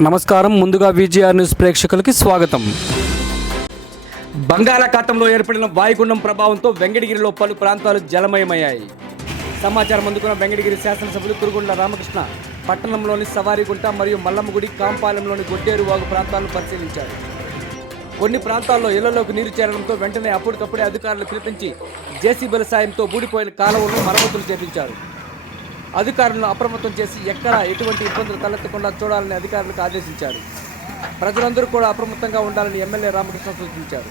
నమస్కారం. ముందుగా VGR news ప్రేక్షకులకి స్వాగతం. బంగాళాఖాతంలో ఏర్పడిన వాయుగుండం ప్రభావంతో వెంకటగిరిలో పలు ప్రాంతాలు జలమయమయ్యాయి. సమాచారం అందుకున్న వెంకటగిరి శాసనసభ్యులు కురుగుండ్ల రామకృష్ణ పట్టణంలోని సవారిగుంట మరియు మల్లమ్మగుడి కాంపాలెంలోని గొడ్డేరు వాగు ప్రాంతాలను పరిశీలించారు. కొన్ని ప్రాంతాల్లో ఇళ్ళలోకి నీరు చేరడంతో వెంటనే అప్పటికప్పుడే అధికారులు పిలిపించి జేసీబీల సాయంతో బూడిపోయిన కాలువలను మరమ్మతులు చేపించారు. అధికారులను అప్రమత్తం చేసి ఎక్కడా ఎటువంటి ఇబ్బందులు తలెత్తకుండా చూడాలని అధికారులకు ఆదేశించారు. ప్రజలందరూ కూడా అప్రమత్తంగా ఉండాలని ఎమ్మెల్యే రామకృష్ణ సూచించారు.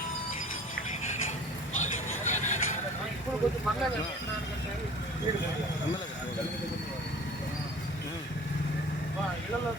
ఇళ్ళలో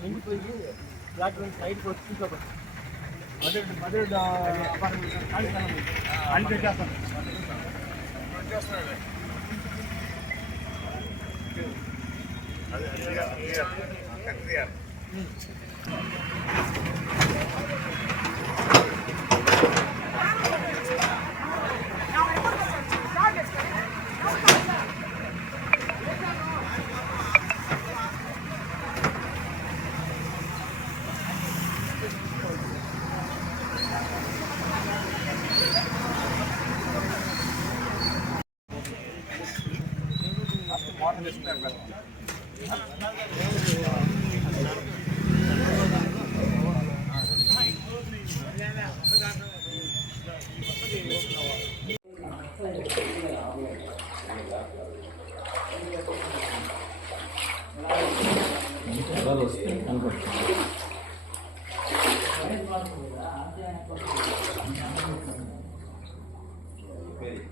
నిండిపోయి ప్లాట్ఫామ్ సైడ్కి వచ్చి తీసుకోబడి మదర్ మదర్ అని పెట్టేస్తాను అదే అందిస్తున్నారు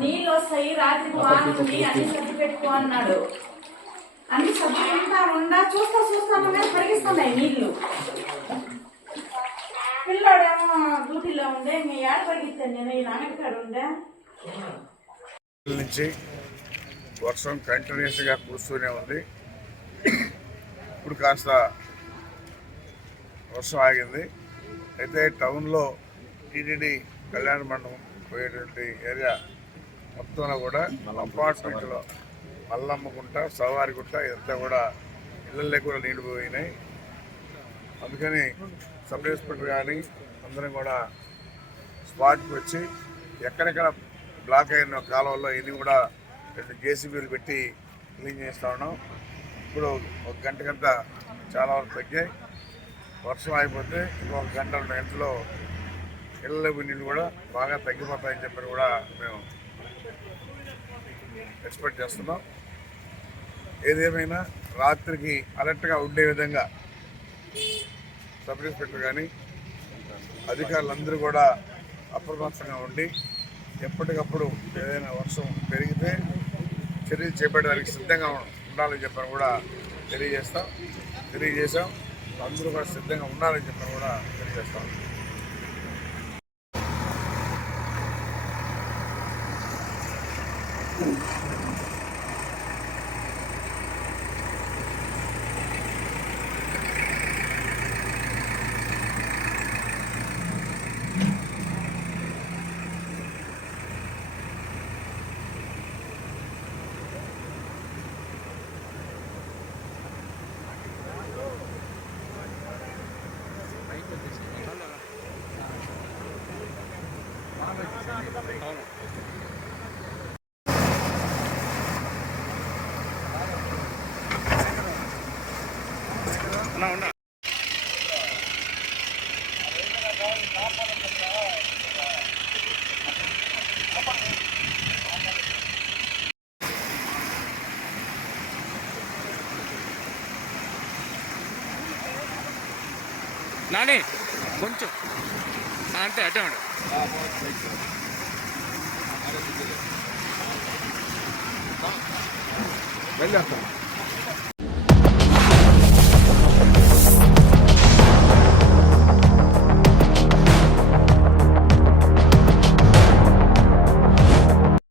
నీళ్ళు వస్తాయి రాత్రికి వాడుతుంది అన్ని సర్ది పెట్టుకో అన్నాడు. అన్ని సర్ది పెడతా ఉండా చూస్తా చూస్తా ఉండగా కరిగిస్తున్నాయి నీళ్ళు. పిల్లోడేమో డ్యూటీలో ఉండే మీ ఏడ పరిగిస్తాను నేను ఈ నాన్నకాడు ఉండే. నుంచి వర్షం కంటిన్యూస్గా కురుస్తూనే ఉంది. ఇప్పుడు కాస్త వర్షం ఆగింది. అయితే టౌన్లో టీటీడీ కళ్యాణ మండపం పోయేటువంటి ఏరియా మొత్తం కూడా అపార్ట్మెంట్లో మల్లమ్మగుంట సవారిగుంట ఇదంతా కూడా ఇళ్ళల్లో కూడా నీళ్ళు పోయినాయి. అందుకని సబ్ ఇన్స్పెక్టర్ కానీ అందరం కూడా స్పాట్కి వచ్చి ఎక్కడెక్కడ బ్లాక్ అయిన కాలువల్లో ఇన్ని కూడా రెండు జేసీబీలు పెట్టి క్లీన్ చేస్తూ ఉన్నాం. ఇప్పుడు ఒక గంట గంట చాలా వరకు తగ్గాయి. వర్షం అయిపోతే ఇంకొక గంట రెండు గంటలో నీళ్ళు కూడా బాగా తగ్గిపోతాయని చెప్పి కూడా మేము ఎక్స్పెక్ట్ చేస్తున్నాం. ఏదేమైనా రాత్రికి అలర్ట్గా ఉండే విధంగా సబ్ ఇన్స్పెక్టర్ కానీ అధికారులందరూ కూడా అప్రమత్తంగా ఉండి ఎప్పటికప్పుడు ఏదైనా వర్షం పెరిగితే చర్యలు చేపట్టడానికి సిద్ధంగా ఉండాలని చెప్పని కూడా తెలియజేస్తాం. తెలియజేశాం. అందరూ కూడా సిద్ధంగా ఉన్నారని చెప్పి కూడా తెలియజేస్తాం నాని కొంచెం అంతే అట్టే ఉండు వెళ్ళేస్తాను